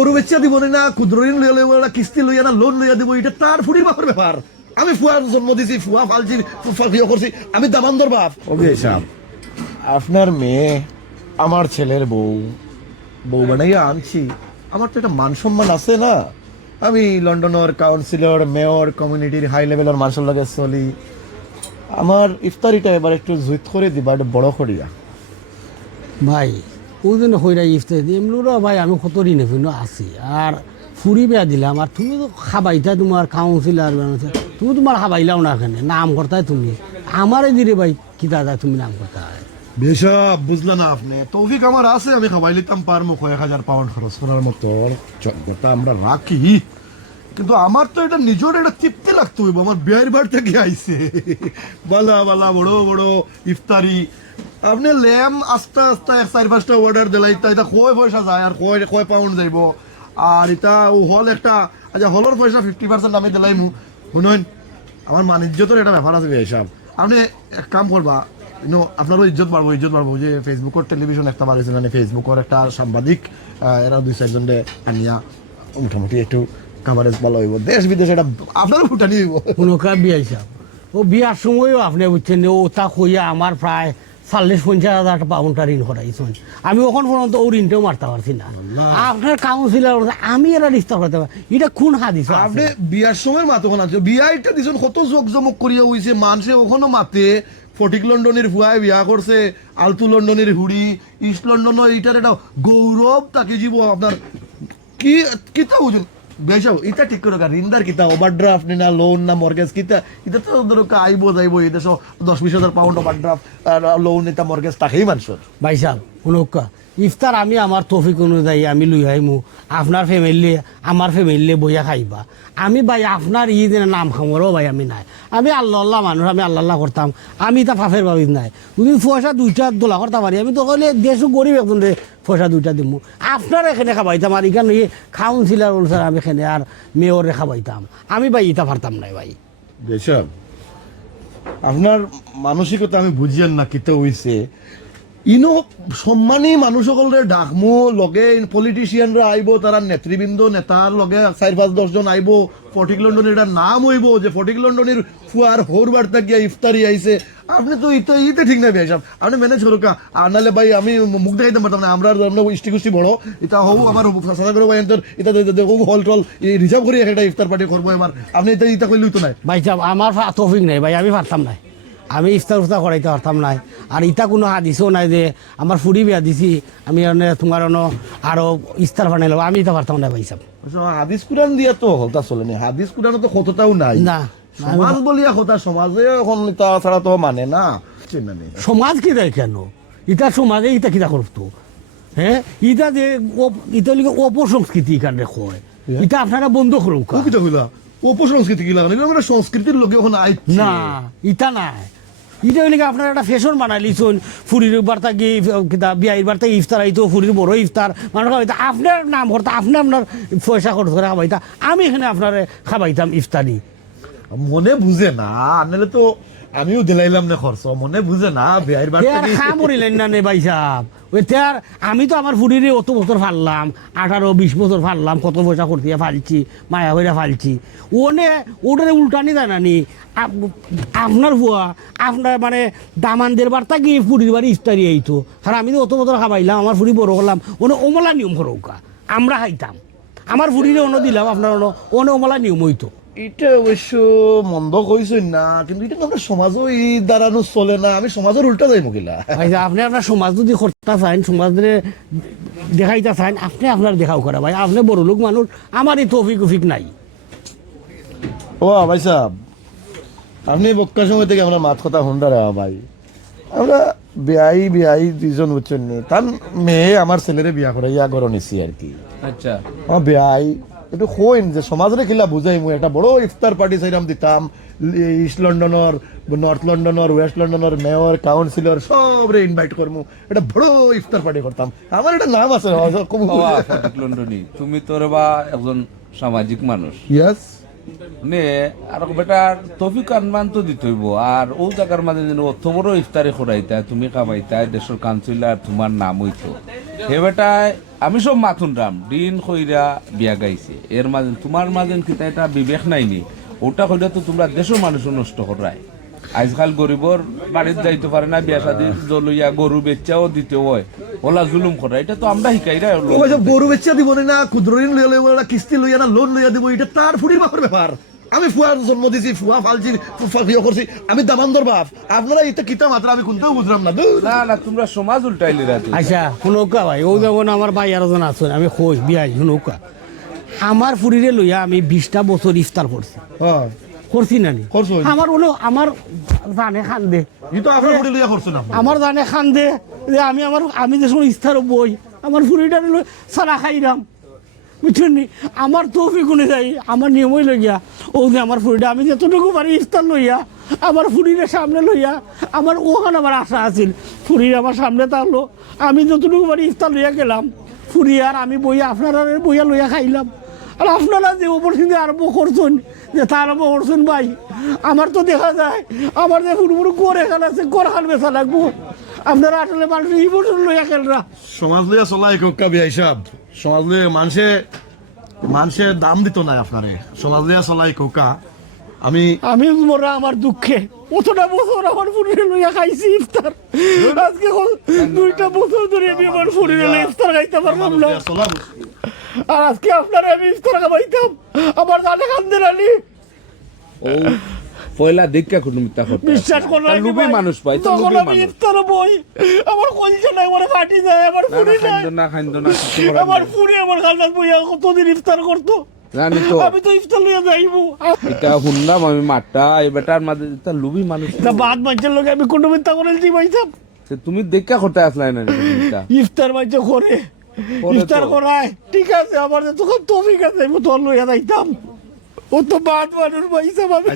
গরু বেচা দিব না, ক্ষুদ্র ঋণ লইয়া লইব না, কিস্তি লইয়া না, লোন লইয়া দিব, এটা তার ফুটির বাপের ব্যাপার। আমি ফুয়ার জন্ম দিছি, ফুয়া ফালছি, ইয়ে করছি, আমি দামান্দর বাপ। আপনার মেয়ে আমার ছেলের বউ বানাইয়া আনছি, আমার তো একটা মান সম্মান আছে না। আমি লন্ডনের কাউন্সিলর, মেয়র, কমিউনিটির হাই লেভেলের মানুষের লগে চলি। আমার ইফতারিটা এবার একটু জুত করে দিবা, একটু বড় করিয়া। ভাই ওই জন্য হইরা ইফতারি এমনিও ভাই আমি কত ঋণে ফিনো আছি, আর ফুরি বেয়া দিলাম, আর তুমি তো খাবাইতা, তোমার কাউন্সিলার তুমি তোমার খাবাইলাও না, এখানে নাম করতাই তুমি আমারে দিলে ভাই কি দাদা তুমি নাম করতা। বেশাব বুঝলা না আপনি, তৌফিক আমার আছে, আমি খাবাই লিতাম পারমো, কয়েক হাজার পাউন্ড খরচ করার মতো যোগ্যতা আমরা রাখি। কিন্তু আমার তো এটা নিজের এটা তৃপ্তি লাগতো হইব, আমার বিয়ের বার থেকে আইছে বালা বালা বড় বড় ইফতারি। আপনি ল্যাম আস্তে আস্তে 4-5টা অর্ডার দিলাই, এটা কয় পয়সা যায় আর কয় পাউন্ড যাইব। আর এটা হল একটা, আচ্ছা হলের পয়সা 50% আমি দিলাই মু শুনুন, আমার মানিজ্যতর এটা ব্যাপার আছে হিসাব। আপনি এক কাম করবা, আপনারও ইজ্জত বাড়বো যে ফেসবুকের টেলিভিশন একটা বাড়িয়েছে, মানে ফেসবুকের একটা সাংবাদিক, এরা 2-4 জনে আনিয়া মোটামুটি একটু কাভারেজ ভালো হইব, দেশ বিদেশ এটা আপনারও ফুটানি হইব। কোনো বিয়া হিসাব ও বিয়ার সময়ও আপনি বুঝছেন ও তা কইয়া আমার প্রায় 40-50 হাজার পাউন্ডটা ঋণ করাইছেন, আমি ওখান পর্যন্ত ও ঋণটাও মারতে পারছি না। আপনার কাউন্সিলর আমি এরা রিস্তা করতে পারি, এটা কোন হাদিস? আপনি বিয়ার সময় মাতো কোন আছে, বিয়াটা দিছেন কত জমক করিয়া হইছে, মানুষে ওখানে মাতে। ফটিক লন্ডনের ভুয়ায় বিয়া করছে, আলতু লন্ডনের হুড়ি, ইস্ট লন্ডনের এইটার একটা গৌরব তাকে জীব আপনার কি কিতা বুঝুন বেশাও এটা ঠিক করে ঋণদার কিতা ওভারড্রাফট না লোন না মর্গেজ কিতা, এটা তো ধরো আইবো যাইবো এই দেশ 10-20 হাজার পাউন্ড ওভারড্রাফট আর লোন এটা মর্গেজ তাকেই মানুষের। ভাই সাহেব শুনকা, ইফতার আমি আমার তৌফিক অনুযায়ী আমি লই আইমু, আপনার ফ্যামিলি আমার ফ্যামিলি বইয়া খাইবা। আমি ভাই আপনার দিনে নাম খামরও ভাই আমি নাই, আমি আল্লাহ মানুষ, আমি আল্লাহ করতাম, আমি তা ফাফের ভাবি নাই। যদি পয়সা 2টা দোলা করতে পারি আমি তো কইলে দেশও গরিব একজন পয়সা 2টা দিব। আপনার এখানে খাবাইতাম, আর এখানে কাউন্সিলার অনুসারে আমি এখানে আর মেয়রে খাবাইতাম, আমি ভাই ইটা পারতাম নাই ভাই। বেশাব আপনার মানসিকতা আমি বুঝিয়ান না কিতা হইছে। ইনো সম্মানী মানুষ সকলের ডাকমো লগে পলিটিশিয়ানরা আইব, তারা নেতৃবৃন্দ নেতার লগে 4-5-10 জন আইব, ফটিক লন্ডনের এটা নাম হইব যে ফটিক লন্ডনের ফুয়ার হোর বার্তা গিয়া ইফতারি আইছে। আপনি তো ইতে ঠিক না ভাই সাহেব, আপনি ম্যানেজ করো কা। আর নাহলে ভাই আমি মুখ দেখাইতে পারতাম না, আমরা ইষ্টি কুষ্টি বড় এটা হবো আমার সাদা করে ভাই এটা হল টল রিজার্ভ করি একটা ইফতার পার্টি করবো এবার, আপনি এটা ইটা কইলেই তো নাই। ভাই সাহেব আমার তৌফিক নাই ভাই, আমি পারতাম নাই, আমি ইফতার উফতার করাইতে পারতাম নাই। আর ইটা কোনো হাদিসও নাই যে আমার ফুড়ি বিয়া দিছি আমি তোমার আরো ইফতার বানাইলাম, আমি এটা পারতাম না ভাই সাহেব। হাদিস কুরআন দিয়া তো হলতা চলে না, হাদিস কুরআন তো কতটাও নাই না, সমাজ বলিয়া কথা, সমাজে এখন তা ছাড়া তো মানে না। সমাজ কি দেয় কেন, ইটা সমাজে ইটা কিতা করতো, হ্যাঁ ইটা যে ইটা লিখে অপসংস্কৃতি এখানে কয়, ইটা আপনারা বন্ধ করুক। অপসংস্কৃতি কি লাগানো, আমরা সংস্কৃতির লোক এখন না, ইটা নাই, ইটা হইলে আপনার একটা ফ্যাশন বানাই লিছুন, ফুরির বার্তা গিয়ে বিয়ের বার্তা ইফতার আইতো, ফুরির বড় ইফতার মানুষ খাবাইতা, আপনার নাম করতা, আপনি আপনার পয়সা খরচ করে খাবাইতা, আমি এখানে আপনার খাবাইতাম ইফতারি। মনে বুঝে না, আনলে তো আমিও দিলাইলাম না খরচ, মনে বুঝে না বিয়ের বার্তা খা মরিলেন না নে ভাই সাহেব, ওই তার আমি তো আমার ফুরিরে অত বছর ফাললাম, 18-20 বছর ফাললাম, কত পয়সা করতে ফালছি, মায়া হইরা ফালছি, ওটারে উল্টানি দেয় নানি আপনার ভুয়া আপনার মানে দামানদের বার্তা গিয়ে ফুরির বাড়ি ইফতারি আইতো, আর আমি তো অত বছর খাবাইলাম, আমার ফুরি বড় করলাম, ওমলা নিয়ম করৌকা আমরা খাইতাম, আমার ফুরিরে দিলাম, আপনার ওমলা নিয়ম হইতো। এটা অবশ্য মন্দ কইছেন না, কিন্তু এটা আমরা সমাজও এই দাঁড়ানো চলে না, আমি সমাজের উল্টা যাই মহিলা। আপনি আপনার সমাজ যদি করতে চান, সমাজে দেখাইতে চান, আপনি আপনার দেখাও করা ভাই, আপনি বড় লোক মানুষ, আমার এই তৌফিক নাই। ও ভাই সাহেব আপনি বক্কার সময় থেকে আমরা মাত কথা শুনতে রা ভাই, আমরা বিয়াই 2জন বুঝছেন নি, তার মেয়ে আমার ছেলেরে বিয়া করে ইয়া গড় নিছি আর কি। আচ্ছা আমার বিয়াই একটু কইন যে সমাজরে খিলা বুঝাই, মু একটা বড় ইফতার পার্টি চাইলাম দিতাম, ইস্ট লন্ডনের, নর্থ লন্ডনের, ওয়েস্ট লন্ডনের মেয়র, কাউন্সিলর সবরে ইনভাইট করমু, এটা বড় ইফতার পার্টি করতাম। আমার একটা নাম আছে ফটিক লন্ডনী, তুমি তোর বা একজন সামাজিক মানুষ, ইয়েস নে আর বেটার তফিক আনমান তো দিতে হইব আর ও জায়গার মাঝে যেন অত বড় ইফতারি করাইতা তুমি খাবাইতা দেশের কাউন্সিলর তোমার নাম হইতো হে বেটায় আমি সব মাথুন রাম দিন কইরা বিয়া গাইছে এর মাঝে তোমার মাঝে কিতা এটা বিবেক নাইনি ওটা কইরা তো তোমরা দেশের মানুষ নষ্ট করাই আজকাল গরিবর বাড়িতে যাইতে পারে না বিয়া শাদি জলইয়া গরু বেচাও দিতে হয় ওলা জুলুম করা এটা তো আমরা শিখাইরা ওই যে গরু বেচা দিব না ক্ষুদ্র ঋণ লইয়া লইব না কিস্তি লইয়া না লোন লইয়া দিব এটা তার ফুড়ির বাপের ব্যাপার আমি ফুয়ার জন্ম দিছি ফুয়া ফালছি ইয়ে করছি আমি দামান্দর বাপ আপনারা এটা কিতা মাত্র আমি কোনটাও বুঝলাম না ধুর। না না তোমরা সমাজ উল্টাইলি রাতে আচ্ছা শুনৌকা ভাই ও যখন আমার ভাই আর জন আছেন আমি কই বিয়াই শুনৌকা আমার ফুরিরে লইয়া আমি 20টা বছর ইফতার করছি হ্যাঁ করছি না নি? করছো। আমার হলো আমার জানে খান দে এটা আপনার ফুড়ি লইয়া করছেন আপনি আমার জানে খান দে যে আমি যে সময় ইফতার বই আমার ফুরিটা সারা খাইলাম বুঝছেন নি আমার তৌফিক অনুযায়ী আমার নিয়মই লইয়া ও যে আমার ফুরিটা আমি যতটুকু পারি ইফতার লইয়া আমার ফুরির সামনে লইয়া আমার ওখানে আমার আশা আছিল ফুরির আমার সামনে থাকলো আমি যতটুকু পারি ইফতার লইয়া গেলাম ফুরি আর আমি বইয়া আপনারা বইয়া লইয়া খাইলাম আর আপনারা যে অপরচুনিটি আরম্ভ করছেন যে তা আরম্ভ করছেন ভাই আমার তো দেখা যায় আমার যে ফুরফুরু করে এখানে আছে গড়খান বেচা লাগবো আপনারা আসলে মানুষ ইমোশন লইয়া খেলরা সমাজ লইয়া চলাই কোকা বিয়া হিসাব সমাজ লইয়া মানুষে দাম দিত না আপনারে সমাজ লইয়া চলাই কোকা আমি আমি মোরা আমার দুঃখে অতটা বছর আমার ফুরিয়ে লইয়া খাইছি ইফতার আজকে 2টা বছর ধরে আমি আমার ফুরিয়ে লইয়া ইফতার খাইতে পারলাম না আর আজকে আপনারা আমি ইফতার খাবাইতাম আমার জানে কান্দের আলি ও পয়লা দেখা কোনো মিথ্যা কথা বিশ্বাস করো না লুবি মানুষ পাই তো তখন লুবি আমি মানুষ ইফতার বই আমার কলজা নাই আমার ফাটি যায় আমার ফুরি নাই খাইন্দ না কিছু করার আমার নাই। ফুরি আমার খান্দার বইয়া কতদিন ইফতার করতো জানি তো আমি তো ইফতার লইয়া যাইবো এটা শুনলাম আমি মাঠটা এই বেটার মাঝে তা লুবি মানুষ তা বাদ মানুষের লোক আমি কোনো মিথ্যা করে দিই পাইতাম সে তুমি দেখা করতে আসলাই না জিনিসটা ইফতার মাঝে করে করে ইফতার তো। করায় ঠিক আছে আমার তখন তফিক আছে আমি তোর লইয়া যাইতাম ও তো বাদ মানুষ পাইতাম আমি